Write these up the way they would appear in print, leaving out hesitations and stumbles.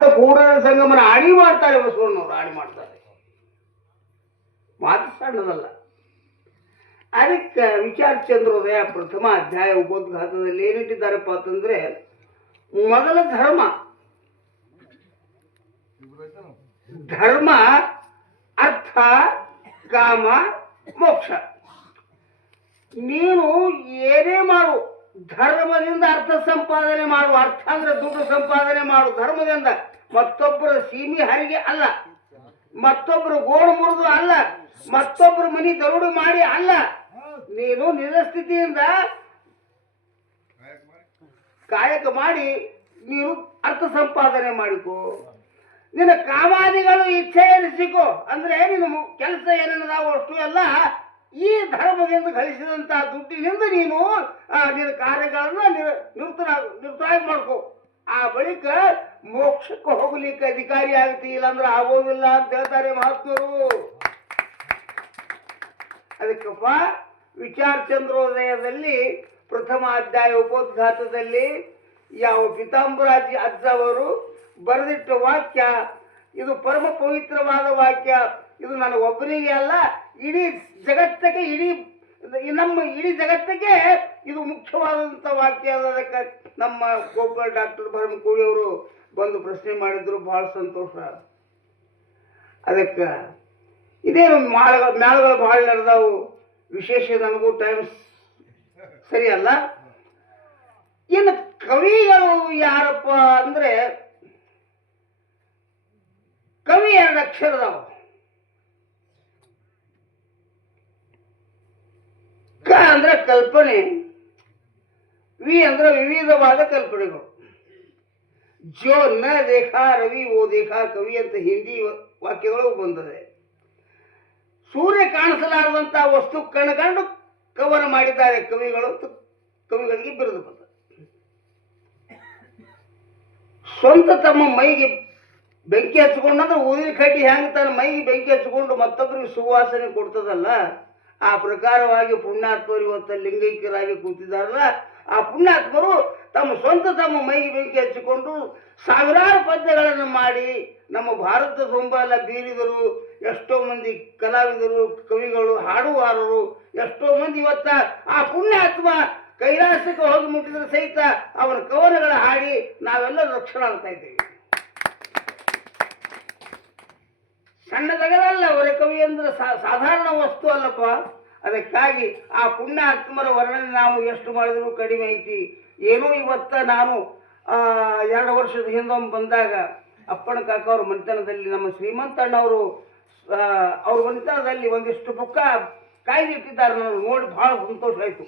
ಕೂಡಲ ಸಂಗಮನ ಆಡಿ ಮಾಡ್ತಾರೆ, ಬಸವಣ್ಣವರು ಆಡಿ ಮಾಡ್ತಾರೆ. ಮಾತು ಸಣ್ಣದಲ್ಲ. ಅದಕ್ಕೆ ವಿಚಾರ ಚಂದ್ರೋದಯ ಪ್ರಥಮ ಅಧ್ಯಾಯ ಉಪೋದ್ಘಾತದಲ್ಲಿ ಏನಿಟ್ಟಿದ್ದಾರಪ್ಪ ಅಂತಂದ್ರೆ, ಮೊದಲ ಧರ್ಮ ಧರ್ಮ ಅರ್ಥ ಕಾಮ ಮೋಕ್ಷ. ನೀನು ಏನೇ ಮಾಡು, ಧರ್ಮದಿಂದ ಅರ್ಥ ಸಂಪಾದನೆ ಮಾಡು. ಅರ್ಥ ಅಂದ್ರೆ ದುಡ್ಡು ಸಂಪಾದನೆ ಮಾಡು ಧರ್ಮದಿಂದ. ಮತ್ತೊಬ್ಬರ ಸೀಮಿ ಹರಿಗೆ ಅಲ್ಲ, ಮತ್ತೊಬ್ಬರ ಗೋಳು ಮುರಿದು ಅಲ್ಲ, ಮತ್ತೊಬ್ಬರ ಮನಿ ದರೋಡು ಮಾಡಿ ಅಲ್ಲ. ನೀನು ನಿಜ ಸ್ಥಿತಿಯಿಂದ ಕಾಯಕ ಮಾಡಿ ನೀನು ಅರ್ಥ ಸಂಪಾದನೆ ಮಾಡಿಕೋ. ನಿನ್ನ ಕಾಮಾದಿಗಳು ಇಚ್ಛೆ ಎನಿಸಿಕೋ. ಅಂದ್ರೆ ನೀನು ಕೆಲಸ ಏನೇನದಾವ ಅಷ್ಟು ಎಲ್ಲ ಈ ಧರ್ಮದಿಂದ ಗಳಿಸಿದಂತಹ ದುಡ್ಡಿನಿಂದ ನೀನು ನಿನ್ನ ಕಾರ್ಯಗಳನ್ನ ನಿವೃತ್ತರಾಗಿ ಮಾಡ್ಕೋ. ಆ ಬಳಿಕ ಮೋಕ್ಷಕ್ಕೆ ಹೋಗ್ಲಿಕ್ಕೆ ಅಧಿಕಾರಿ ಆಗ್ತಿ, ಇಲ್ಲಾಂದ್ರೆ ಆಗೋದಿಲ್ಲ ಅಂತ ಹೇಳ್ತಾರೆ ಮಹಾತ್ಮರು. ಅದಕ್ಕಪ್ಪ ವಿಚಾರ ಚಂದ್ರೋದಯದಲ್ಲಿ ಪ್ರಥಮ ಅಧ್ಯಾಯ ಉಪೋದ್ಘಾತದಲ್ಲಿ ಯಾವ ಪೀತಾಂಬರಾಜಿ ಅಜ್ಜವರು ಬರೆದಿಟ್ಟ ವಾಕ್ಯ ಇದು ಪರಮ ಪವಿತ್ರವಾದ ವಾಕ್ಯ. ಇದು ನನಗೊಬ್ಬನಿಗೆ ಅಲ್ಲ, ಇಡೀ ಜಗತ್ತಿಗೆ, ಇಡೀ ಜಗತ್ತಿಗೆ ಇದು ಮುಖ್ಯವಾದಂಥ ವಾಕ್ಯ. ಅದಕ್ಕೆ ನಮ್ಮ ಗೋಪಾಲ್ ಡಾಕ್ಟರ್ ಭರಮಕೋಳಿ ಅವರು ಬಂದು ಪ್ರಶ್ನೆ ಮಾಡಿದ್ರು, ಬಹಳ ಸಂತೋಷ. ಅದಕ್ಕೆ ಇದೇನು ಮೇಳಗಳು ಭಾಳ ನಡೆದವು, ವಿಶೇಷ ನನಗೂ ಟೈಮ್ ಸರಿಯಲ್ಲ. ಇನ್ನು ಕವಿಗಳು ಯಾರಪ್ಪ ಅಂದ್ರೆ, ಕವಿ 2 ಅಕ್ಷರದವ. ಕ ಅಂದ್ರೆ ಕಲ್ಪನೆ, ವಿ ಅಂದ್ರೆ ವಿವಿಧವಾದ ಕಲ್ಪನೆಗಳು. ಜೋ ನ ದೇಖಾ ರವಿ ಓ ದೇಖಾ ಕವಿ ಅಂತ ಹಿಂದಿ ವಾಕ್ಯಗಳು ಬಂದಿದೆ. ಸೂರ್ಯ ಕಾಣಿಸಲಾರದಂತಹ ವಸ್ತು ಕಣ್ಕಂಡು ಕವನ ಮಾಡಿದ್ದಾರೆ ಕವಿಗಳು, ಕವಿಗಳಿಗೆ ಬಿರುದು ಬಂದ. ಸ್ವಂತ ತಮ್ಮ ಮೈಗೆ ಬೆಂಕಿ ಹಚ್ಕೊಂಡ್ರೆ ಊದಿನ ಕಡ್ಡಿ ಹೆಂಗೆ ತನ್ನ ಮೈಗೆ ಬೆಂಕಿ ಹಚ್ಕೊಂಡು ಮತ್ತೊಬ್ಬರಿಗೆ ಸುವಾಸನೆ ಕೊಡ್ತದಲ್ಲ, ಆ ಪ್ರಕಾರವಾಗಿ ಪುಣ್ಯಾತ್ಮರು ಇವತ್ತು ಲಿಂಗೈಕ್ಯರಾಗಿ ಕೂತಿದ್ದಾರಲ್ಲ, ಆ ಪುಣ್ಯಾತ್ಮರು ತಮ್ಮ ಮೈಗೆ ಬೆಂಕಿ ಹಚ್ಚಿಕೊಂಡು ಸಾವಿರಾರು ಪದ್ಯಗಳನ್ನು ಮಾಡಿ ನಮ್ಮ ಭಾರತ ತುಂಬ ಎಲ್ಲ ಬೀರಿದರು. ಎಷ್ಟೋ ಮಂದಿ ಕಲಾವಿದರು, ಕವಿಗಳು, ಹಾಡುಗಾರರು, ಎಷ್ಟೋ ಮಂದಿ ಇವತ್ತ ಆ ಪುಣ್ಯಾತ್ಮ ಕೈಲಾಸಕ್ಕೆ ಹೋಗಿ ಮುಟ್ಟಿದ್ರೆ ಸಹಿತ ಅವನ ಕವನಗಳ ಹಾಡಿ ನಾವೆಲ್ಲ ರಕ್ಷಣೆ ಆಗ್ತಾ ಇದ್ದೀವಿ. ಸಣ್ಣದಗಲಲ್ಲ ಅವರ ಕವಿ ಅಂದ್ರೆ ಸಾಧಾರಣ ವಸ್ತು ಅಲ್ಲಪ್ಪ. ಅದಕ್ಕಾಗಿ ಆ ಪುಣ್ಯಾತ್ಮರ ವರ್ಣನೆ ನಾವು ಎಷ್ಟು ಮಾಡಿದ್ರು ಕಡಿಮೆ ಐತಿ. ಏನೋ ಇವತ್ತ ನಾನು 2 ವರ್ಷದ ಹಿಂದೊಮ್ಮೆ ಬಂದಾಗ ಅಪ್ಪಣ ಕಾಕ ಅವ್ರ ಮನೆತನದಲ್ಲಿ ನಮ್ಮ ಶ್ರೀಮಂತಣ್ಣವರು ಅವ್ರ ಮನೆತನದಲ್ಲಿ ಒಂದಿಷ್ಟು ಬುಕ್ಕ ಕಾಯ್ದಿಟ್ಟಿದ್ದಾರೆ. ನಾನು ನೋಡಿ ಬಹಳ ಸಂತೋಷ ಆಯಿತು.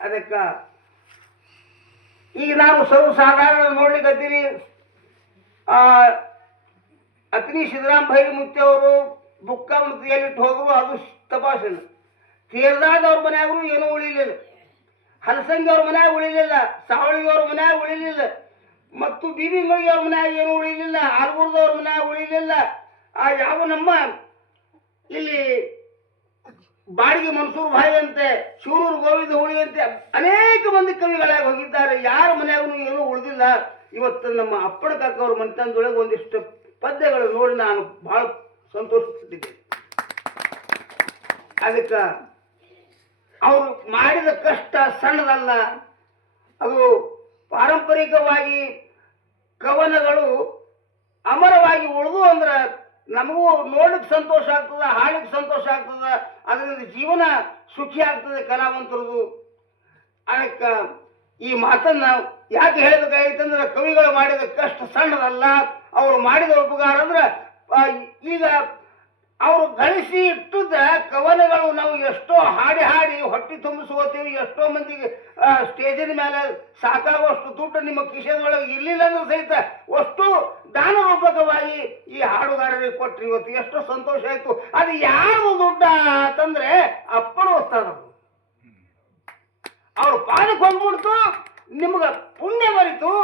ಅದಕ್ಕೆ ಈಗ ನಾವು ಸರ್ವಸಾಧಾರಣ ನೋಡ್ಲಿಕ್ಕೆ ಹತ್ತೀರಿ. ಅತ್ನಿ ಸಿದ್ದರಾಮ ಭೈರಿ ಮುತ್ತಿ ಅವರು ಬುಕ್ಕ ಎಲ್ಲಿಟ್ಟು ಹೋದ್ರು ಅದು ತಪಾಸಣೆ. ತೀರ್ದಾದ ಅವ್ರ ಮನ್ಯಾಗೂ ಏನೂ ಉಳಿಲಿಲ್ಲ, ಹಲಸಂಗಿ ಅವ್ರ ಮನ್ಯಾಗ ಉಳಿಲಿಲ್ಲ, ಸಾವಳಿಗೆ ಅವ್ರ ಮನ್ಯಾಗ ಉಳಿಲಿಲ್ಲ, ಮತ್ತು ಬೀಬಿಂಗಳಿಗೆ ಅವ್ರ ಮನ್ಯಾಗ ಏನೂ ಉಳಿಲಿಲ್ಲ, ಆಲ್ಗೂರ್ದವ್ರ ಮನ್ಯಾಗ ಉಳಿಲಿಲ್ಲ. ಯಾವ ನಮ್ಮ ಇಲ್ಲಿ ಬಾಡಿಗೆ ಮನ್ಸೂರ್ ಭಾಯಿ ಅಂತೆ, ಶಿವನೂರು ಗೋವಿಂದ ಹುಳಿ ಅಂತೆ ಅನೇಕ ಮಂದಿ ಕವಿಗಳಾಗಿ ಹೋಗಿದ್ದಾರೆ. ಯಾರ ಮನ್ಯಾಗೂ ಏನೂ ಉಳಿದಿಲ್ಲ. ಇವತ್ತು ನಮ್ಮ ಅಪ್ಪಣ ಕಾಕ ಅವ್ರ ಮನೆತನದೊಳಗೆ ಒಂದಿಷ್ಟು ಪದ್ಯಗಳು ನೋಡಿ ನಾನು ಬಹಳ ಸಂತೋಷಪಟ್ಟಿದ್ದೆ. ಅದಕ್ಕೆ ಅವರು ಮಾಡಿದ ಕಷ್ಟ ಸಣ್ಣದಲ್ಲ. ಅದು ಪಾರಂಪರಿಕವಾಗಿ ಕವನಗಳು ಅಮರವಾಗಿ ಉಳಿದು ಅಂದ್ರೆ ನಮಗೂ ನೋಡ್ಲಿಕ್ಕೆ ಸಂತೋಷ ಆಗ್ತದ, ಹಾಡ್ಲಿಕ್ಕೆ ಸಂತೋಷ ಆಗ್ತದ, ಅದರಿಂದ ಜೀವನ ಸುಖಿ ಆಗ್ತದೆ ಕಲಾವಂತರದು. ಅದಕ್ಕೆ ಈ ಮಾತನ್ನ ಯಾಕೆ ಹೇಳಬೇಕಾಗಿತ್ತಂದ್ರೆ, ಕವಿಗಳು ಮಾಡಿದ ಕಷ್ಟ ಸಣ್ಣದಲ್ಲ, ಅವರು ಮಾಡಿದ ಉಪಕಾರ ಅಂದ್ರೆ ಈಗ ಅವರು ಗಳಿಸಿ ಇಟ್ಟದ ಕವನಗಳು ನಾವು ಎಷ್ಟೋ ಹಾಡಿ ಹೊಟ್ಟೆ ತುಂಬಿಸ್ಕೋತೀವಿ. ಎಷ್ಟೋ ಮಂದಿಗೆ ಸ್ಟೇಜಿನ ಮೇಲೆ ಸಾಕಾಗುವಷ್ಟು ದುಡ್ಡು ನಿಮ್ಮ ಕಿಶೆದೊಳಗೆ ಇರಲಿಲ್ಲ ಅಂದ್ರೆ ಸಹಿತ ಅಷ್ಟು ದಾನ ರೂಪಕವಾಗಿ ಈ ಹಾಡುಗಾರರಿಗೆ ಕೊಟ್ಟರು. ಇವತ್ತು ಎಷ್ಟೋ ಸಂತೋಷ ಆಯಿತು. ಅದು ಯಾರು ದುಡ್ಡ ಅಂತಂದ್ರೆ ಅಪ್ಪನ ಹೊಸ್ತಾದ್ರು. ಅವ್ರ ಪಾದಕ್ಕೆ ಹೋಗ್ಬಿಡ್ತು, ನಿಮ್ಗೆ ಪುಣ್ಯ ಬರಿತು.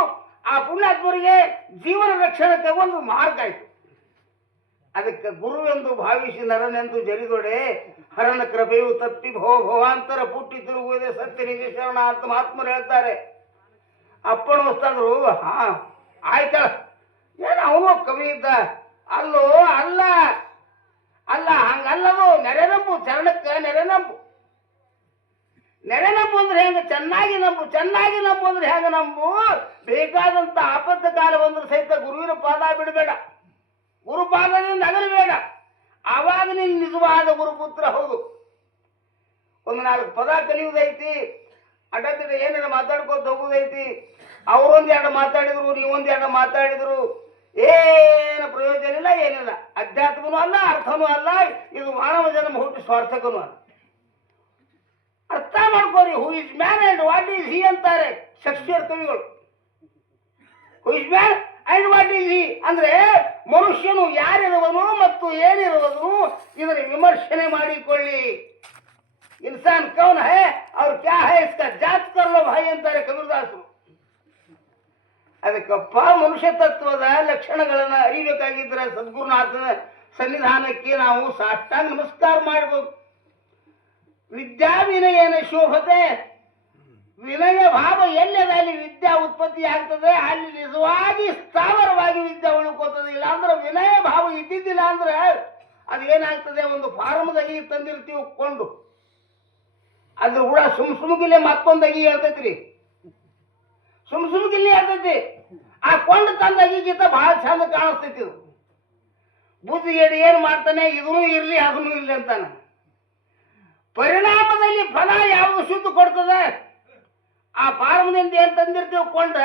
ಆ ಪುಣ್ಯಾತ್ಮರಿಗೆ ಜೀವನ ರಕ್ಷಣೆಗೆ ಒಂದು ಮಾರ್ಗ ಆಯಿತು. ಅದಕ್ಕೆ ಗುರುವೆಂದು ಭಾವಿಸಿ ನರನೆಂದು ಜರಿದೊಡೆ ಹರನ ಕೃಪೆಯು ತಪ್ಪಿ ಭವಾಂತರ ಪುಟ್ಟಿ ತಿರುಗುವುದೇ ಸತ್ಯ ನಿಜ ಶರಣ ಅಂತ ಮಹಾತ್ಮರು ಹೇಳ್ತಾರೆ. ಅಪ್ಪಣ ಹೊಸ್ತಾದ್ರು ಆಯ್ತ ಅವನು ಕವಿ ಇದ್ದ. ಅಲ್ಲೋ ಅಲ್ಲ ಅಲ್ಲ ಹಂಗಲ್ಲದು. ನೆರೆ ನಂಬು, ಚರಣಕ್ಕೆ ನೆರೆ ನಂಬು. ನೆರೆ ನಂಬು ಅಂದ್ರೆ ಹೆಂಗ? ಚೆನ್ನಾಗಿ ನಂಬು. ಚೆನ್ನಾಗಿ ನಂಬು ಅಂದ್ರೆ ಹೆಂಗ ನಂಬು? ಬೇಕಾದಂತ ಆಪತ್ತು ಕಾಲ ಬಂದ್ರೆ ಸಹಿತ ಗುರುವಿನ ಪಾದ ಬಿಡಬೇಡ, ಗುರುಪಾದದಿಂದ ಅಗಲಬೇಡ. ಆವಾಗ ನೀನು ನಿಜವಾದ ಗುರುಪುತ್ರ. ಹೌದು, ಒಂದು 4 ಪದ ಕಲಿಯುವುದೈತಿ, ಅಡ್ಡದಿಡ್ಡ ಏನಾರ ಮಾತಾಡ್ಕೋತ ಹೋಗುದೈತಿ. ಅವರೊಂದು 2 ಮಾತಾಡಿದ್ರು, ನೀವೊಂದು 2 ಮಾತಾಡಿದ್ರು, ಏನು ಪ್ರಯೋಜನ ಇಲ್ಲ, ಏನಿಲ್ಲ. ಅಧ್ಯಾತ್ಮನೂ ಅಲ್ಲ, ಅರ್ಥನೂ ಅಲ್ಲ. ಇದು ಮಾನವ ಜನ್ಮ ಹುಟ್ಟಿ ಸ್ವಾರ್ಥಕನೂ ಅಲ್ಲ. ಅರ್ಥ ಮಾಡ್ಕೋರಿ. Who is man and what is he ಅಂತಾರೆ ಶೇಕ್ಸ್ಪಿಯರ್ ಕವಿಗಳು. Who is man and what is he ಅಂದ್ರೆ ಮನುಷ್ಯನು ಯಾರಿರುವನು ಮತ್ತು ಏನಿರುವನು ಇದರ ವಿಮರ್ಶನೆ ಮಾಡಿಕೊಳ್ಳಿ. ಇನ್ಸಾನ್ ಕೌನ್ ಹೈ ಅವ್ರು ಕ್ಯಾ ಹೈ ಇಸ್ಕಾ ಜಾತ್ ಕರ್ಲೋ ಭಾಯಿ ಅಂತಾರೆ ಕಬೀರದಾಸರು. ಅದಕ್ಕಪ್ಪ ಮನುಷ್ಯ ತತ್ವದ ಲಕ್ಷಣಗಳನ್ನ ಅರಿಬೇಕಾಗಿದ್ರೆ ಸದ್ಗುರುನಾಥನ ಸನ್ನಿಧಾನಕ್ಕೆ ನಾವು ಸಾಷ್ಟಾಂಗ ನಮಸ್ಕಾರ ಮಾಡಬೇಕು. ವಿದ್ಯಾ ವಿನಯನ ಶೋಭತೆ. ವಿನಯ ಭಾವ ಎಲ್ಲದ ಅಲ್ಲಿ ವಿದ್ಯಾ ಉತ್ಪತ್ತಿ ಆಗ್ತದೆ, ಅಲ್ಲಿ ನಿಜವಾಗಿ ಸ್ಥಾವರವಾಗಿ ವಿದ್ಯೆ ಉಳ್ಕೋತದೆ. ಇಲ್ಲ ಅಂದ್ರೆ ವಿನಯ ಭಾವ ಇದ್ದಿದ್ದಿಲ್ಲ ಅಂದ್ರೆ ಅದು ಏನಾಗ್ತದೆ, ಒಂದು ಫಾರ್ಮದಾಗಿ ತಂದಿರ್ತೀವಿ ಕೊಂಡು, ಅದ್ರ ಕೂಡ ಸುಮ್ಗಿಲೆ ಮತ್ತೊಂದು ಅಗಿ ಹೇಳ್ತೈತ್ರಿ. ಸುಮ್ಗಿಲ್ಲಿ ಹೇಳ್ತೈತಿ. ಆ ಕೊಂಡು ತಂದ ಅಗಿಗಿಂತ ಬಹಳ ಚಂದ ಕಾಣಿಸ್ತೈತಿ. ಇದು ಬುದ್ಧಿಗೇಡಿ ಏನ್ ಮಾಡ್ತಾನೆ, ಇದೂ ಇರ್ಲಿ ಅದನ್ನೂ ಇರ್ಲಿ ಅಂತಾನೆ. ಪರಿಣಾಮದಲ್ಲಿ ಫಲ ಯಾವುದು ಶುದ್ಧ ಕೊಡ್ತದೆ, ಆ ಫಾರ್ಮದಿಂದ ಏನ್ ತಂದಿರ್ತೀವಿ ಕೊಂಡ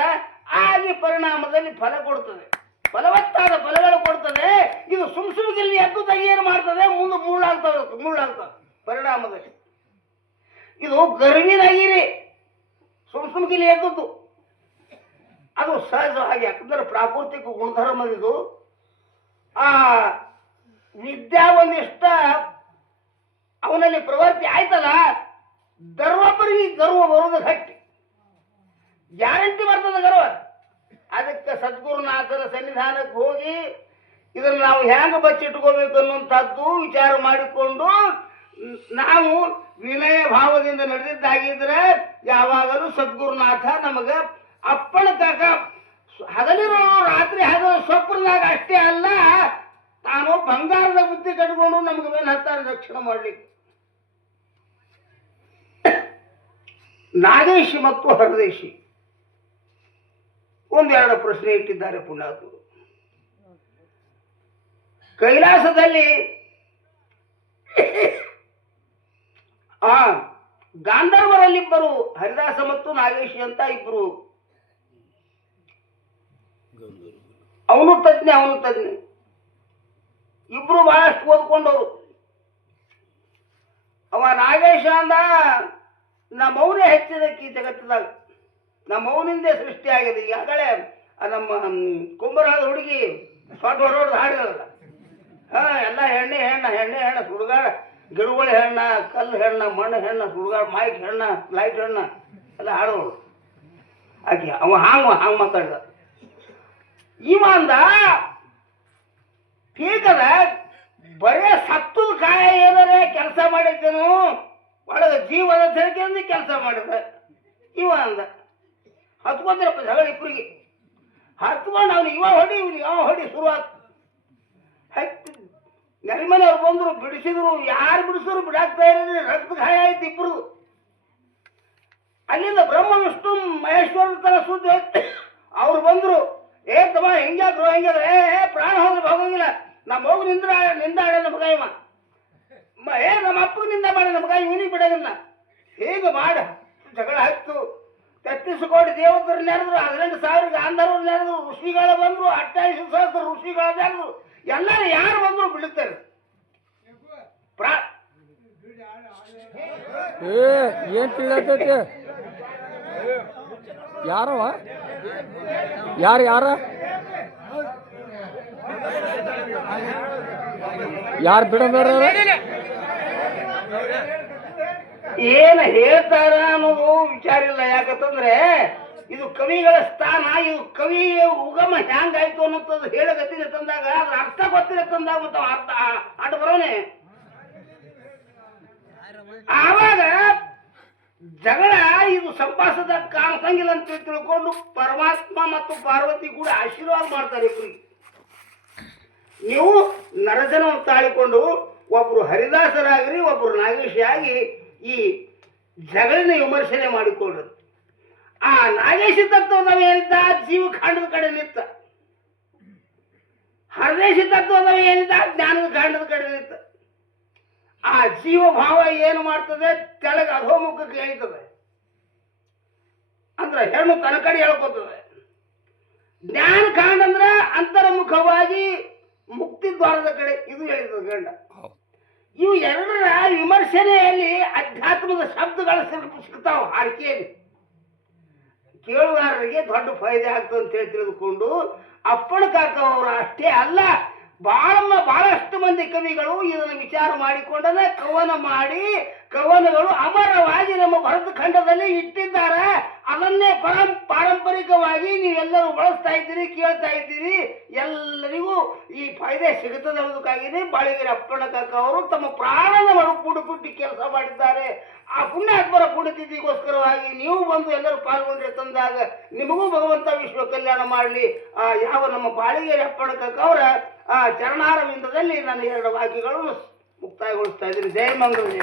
ಆಗಿ ಪರಿಣಾಮದಲ್ಲಿ ಫಲ ಕೊಡ್ತದೆ, ಫಲವತ್ತಾದ ಫಲಗಳು ಕೊಡ್ತದೆ. ಇದು ಸುಮ್ಗಿಲ್ಲಿ ಎದ್ದು ತಗಿ ಏನ್ ಮಾಡ್ತದೆ, ಮುಂದೆ ಮುಳ್ಳಾಗ್ತದೆ ಪರಿಣಾಮದಲ್ಲಿ. ಇದು ಗರ್ವಿನಾಗಿರಿ ಸುಮ್ಗಿಲ್ಲಿ ಎದ್ದದ್ದು ಅದು ಸಹಜವಾಗಿ, ಯಾಕಂದ್ರೆ ಪ್ರಾಕೃತಿಕ ಗುಣಧರ್ಮದಿದು. ಆ ವಿದ್ಯಾ ಒಂದಿಷ್ಟ ಅವನಲ್ಲಿ ಪ್ರವೃತ್ತಿ ಆಯ್ತಲ್ಲ, ಗರ್ವೊಬ್ಬರಿಗೆ ಗರ್ವ ಬರೋದು ಗಟ್ಟಿ, ಗ್ಯಾರಂಟಿ ಬರ್ತದೆ ಗರ್ವ. ಅದಕ್ಕೆ ಸದ್ಗುರುನಾಥನ ಸನ್ನಿಧಾನಕ್ಕೆ ಹೋಗಿ ಇದನ್ನು ನಾವು ಹ್ಯಾಂಗ ಬಚ್ಚಿಟ್ಕೋಬೇಕು ಅನ್ನುವಂಥದ್ದು ವಿಚಾರ ಮಾಡಿಕೊಂಡು ನಾವು ವಿನಯ ಭಾವದಿಂದ ನಡೆದಿದ್ದಾಗಿದ್ರೆ ಯಾವಾಗಲೂ ಸದ್ಗುರುನಾಥ ನಮಗ ಅಪ್ಪಣ ತಕ ಹಗಲಿರೋ ರಾತ್ರಿ ಹಗಲು ಸ್ವಪ್ನದಾಗ ಅಷ್ಟೇ ಅಲ್ಲ, ತಾನು ಬಂಗಾರದ ಬುದ್ಧಿ ಕಟ್ಕೊಂಡು ನಮ್ಗೆ ಮೇಲೆ ಹತ್ತಾರ ರಕ್ಷಣೆ ಮಾಡ್ಲಿಕ್ಕೆ. ನಾಗೇಶಿ ಮತ್ತು ಹರದೇಶಿ 1-2 ಪ್ರಶ್ನೆ ಇಟ್ಟಿದ್ದಾರೆ ಪುಣ್ಯಾತ್ಮರು. ಕೈಲಾಸದಲ್ಲಿ ಗಾಂಧರ್ವರಲ್ಲಿಬ್ಬರು, ಹರಿದಾಸ ಮತ್ತು ನಾಗೇಶಿ ಅಂತ ಇಬ್ಬರು. ಅವನು ತಜ್ಞೆ ಇಬ್ರು ಬಹಳಷ್ಟು ಓದ್ಕೊಂಡವರು. ಅವ ನಾಗೇಶ ಅಂದ, ನಮ್ಮವನೇ ಹೆಚ್ಚಿದಕ್ಕೆ ಈ ಜಗತ್ತದಾಗ, ನಮ್ಮವನಿಂದೇ ಸೃಷ್ಟಿಯಾಗಿದೆ. ಈಗಾಗಲೇ ನಮ್ಮ ಕುಂಬರಾದ ಹುಡುಗಿ ಸ್ವಾಟ್ ಹೊರಡ್ದು ಹಾಡಿದಲ್ಲ, ಎಲ್ಲ ಹೆಣ್ಣೆ ಸುಡುಗಾಡ, ಗಿಡಗಳ ಹೆಣ್ಣ, ಕಲ್ಲು ಹೆಣ್ಣ, ಮಣ್ಣು ಹೆಣ್ಣ, ಸುಡುಗಾಡ, ಮೈಕ್ ಹೆಣ್ಣ, ಲೈಟ್ ಹೆಣ್ಣ ಎಲ್ಲ ಹಾಡೋಳು ಆಕೆ. ಅವ ಹಾಂಗ್ ಮಾತಾಡಿದ. ಇವ ಅಂದ, ಟೀಕದ ಬರೇ ಸತ್ತದ ಕಾಯ ಏನಾರೇ ಕೆಲಸ ಮಾಡಿದ್ದೇನು, ಒಳಗೆ ಜೀವದ ತಿಳ್ಕೊಂಡು ಕೆಲಸ ಮಾಡಿದ. ಇವ ಅಂದ, ಹತ್ಕೊಂಡ್ರಪ್ಪ ಜಗಳ ಇಬ್ಬರಿಗೆ. ಹತ್ಕೊಂಡು ಅವ್ನು ಇವ ಹೊಡಿ ಶುರುವಾತ್. ನೆರೆಮನೆಯವ್ರು ಬಂದ್ರು, ಬಿಡಿಸಿದ್ರು. ಯಾರು ಬಿಡಿಸಿದ್ರು ಬಿಡಾಕ್ತಾ ಇರಲಿ, ರಕ್ತ ಗಾಯ ಆಯ್ತು ಇಬ್ರದು. ಅಲ್ಲಿಂದ ಬ್ರಹ್ಮ ವಿಷ್ಣು ಮಹೇಶ್ವರ ತರ ಸುದ್ದಿ ಅವ್ರು ಬಂದ್ರು. ತಮ್ಮ ಹಿಂಗ್ಯಾಕ್ರು ಹಿಂಗಾದ್ರೆ, ಪ್ರಾಣ ಹೋದ್ರೆ ಹೋಗಂಗಿಲ್ಲ, ನಮ್ಮ ಹೋಗಿ ನಿಂದಾಡ ನಮಗ ಇವ, ನಮ್ಮ ಅಪ್ಪಗೆ ನಿಂದ ಮಾಡಿ ನಮಗ ಇವನಿಗೆ ಬಿಡೋದಿಲ್ಲ. ಹೀಗೆ ಮಾಡ ಜಗಳ ಆಯ್ತು. 33 ಕೋಟಿ ದೇವತರು ನೆರೆದ್ರು, 18,000 ಗಾಂಧರ್ವರು ನೆರೆದ್ರು, ಋಷಿಗಳು ಬಂದ್ರು, 28,000 ಋಷಿಗಳು ನೆರೆದ್ರು. ಎಲ್ಲರೂ ಯಾರು ಬಂದ್ರು ಬಿಡುತ್ತಾರೆ. ಏನ್ ತಿಳಿಯತೈತಿ? ಯಾರವ ಯಾರ ಯಾರು ಬಿಡೋದಾರ ಏನ್ ಹೇಳ್ತಾರ ಅನ್ನೋದು ವಿಚಾರ ಇಲ್ಲ. ಯಾಕಂತಂದ್ರೆ ಇದು ಕವಿಗಳ ಸ್ಥಾನ, ಇದು ಕವಿ ಉಗಮ ಹ್ಯಾಂಗಾಯ್ತು ಅನ್ನೋದು ಹೇಳಗತ್ತಿನ ತಂದಾಗ ಅದ್ರ ಅರ್ಥ ಗೊತ್ತಿರ ತಂದಾಗ ಮತ್ತು ಅರ್ಥ ಅಡ್ಡ ಬರೋನೆ. ಆವಾಗ ಜಗಳ ಇದು ಸಂಪಾಸದ ಕಾಣಿಸಂಗಿಲ್ಲ ಅಂತ ತಿಳ್ಕೊಂಡು ಪರಮಾತ್ಮ ಮತ್ತು ಪಾರ್ವತಿ ಕೂಡ ಆಶೀರ್ವಾದ ಮಾಡ್ತಾರೆ ಇಬ್ಬರಿಗೆ. ನೀವು ನರಜನವನ್ನು ತಾಳಿಕೊಂಡು ಒಬ್ರು ಹರಿದಾಸರಾಗಿರಿ, ಒಬ್ರು ನಾಗೇಶಿಯಾಗಿ ಈ ಜಗಳಿನ ವಿಮರ್ಶನೆ ಮಾಡಿಕೊಡ್ರಿ. ಆ ನಾಗೇಶ ತತ್ವದವ ಏನಿದ್ದ ಜೀವಖಂಡದ ಕಡೆ ನಿಂತ, ಹರದೇಶ ತತ್ವದವ ಏನಿದ್ದ ಜ್ಞಾನದ ಖಂಡದ ಕಡೆ ನಿಂತ. ಆ ಜೀವಭಾವ ಏನು ಮಾಡ್ತದೆ, ತೆಳಗ ಅಧೋಮುಖಕ್ಕೆ ಎಳಿತದೆ, ಅಂದ್ರೆ ಹೆಣ್ಣು ತನ್ನ ಕಡೆ ಹೇಳ್ಕೊತದೆ. ಜ್ಞಾನ ಕಾಂಡ ಅಂದ್ರ ಅಂತರ್ಮುಖವಾಗಿ ಮುಕ್ತಿ ದ್ವಾರದ ಕಡೆ ಇದು ಹೇಳಿದ ಗಂಡ. ಇವು ಎರಡರ ವಿಮರ್ಶನೆಯಲ್ಲಿ ಅಧ್ಯಾತ್ಮದ ಶಬ್ದಗಳು ಸಿಗ್ತಾವ. ಹಾರಿಕೆಯಲ್ಲಿ ಕೇಳುಗಾರರಿಗೆ ದೊಡ್ಡ ಫಾಯ್ದೆ ಆಗ್ತದೆ ಅಂತ ಹೇಳಿ ತಿಳಿದುಕೊಂಡು ಅಪ್ಪಣ ಕಾಕ ಅವರು ಅಷ್ಟೇ ಅಲ್ಲ, ಬಹಳಷ್ಟು ಮಂದಿ ಕವಿಗಳು ಇದನ್ನು ವಿಚಾರ ಮಾಡಿಕೊಂಡನೆ ಕವನ ಮಾಡಿ ಕವನಗಳು ಅಮರವಾಗಿ ನಮ್ಮ ಭರತ ಖಂಡದಲ್ಲಿ ಇಟ್ಟಿದ್ದಾರೆ. ಅದನ್ನೇ ಪಾರಂಪರಿಕವಾಗಿ ನೀವೆಲ್ಲರೂ ಬಳಸ್ತಾ ಇದ್ದೀರಿ, ಕೇಳ್ತಾ ಇದ್ದೀರಿ. ಎಲ್ಲರಿಗೂ ಈ ಫಾಯ್ದೆ ಸಿಗುತ್ತದೆ ಅನ್ನೋದಕ್ಕಾಗಿ ಬಾಳಿಗೆರೆ ಅಪ್ಪಣ್ಣ ಕಾಕ ಅವರು ತಮ್ಮ ಪ್ರಾಣದ ಪುಡಿ ಕೆಲಸ ಮಾಡಿದ್ದಾರೆ. ಆ ಪುಣ್ಯಾತ್ಮರ ಪುಣ್ಯತಿಥಿಗೋಸ್ಕರವಾಗಿ ನೀವು ಬಂದು ಎಲ್ಲರೂ ಪಾಲ್ಗೊಂಡ್ರೆ ತಂದಾಗ ನಿಮಗೂ ಭಗವಂತ ವಿಶ್ವ ಕಲ್ಯಾಣ ಮಾಡಲಿ. ಯಾವ ನಮ್ಮ ಬಾಳಿಗೆರೆ ಅಪ್ಪಣ್ಣ ಕಾಕ ಅವರ ಚರಣಾರವಿಂದದಲ್ಲಿ ನಾನು 2 ವಾಕ್ಯಗಳನ್ನು ಮುಕ್ತಾಯಗೊಳಿಸ್ತಾ ಇದ್ದೀನಿ. ಜಯ ಮಂಗಲ.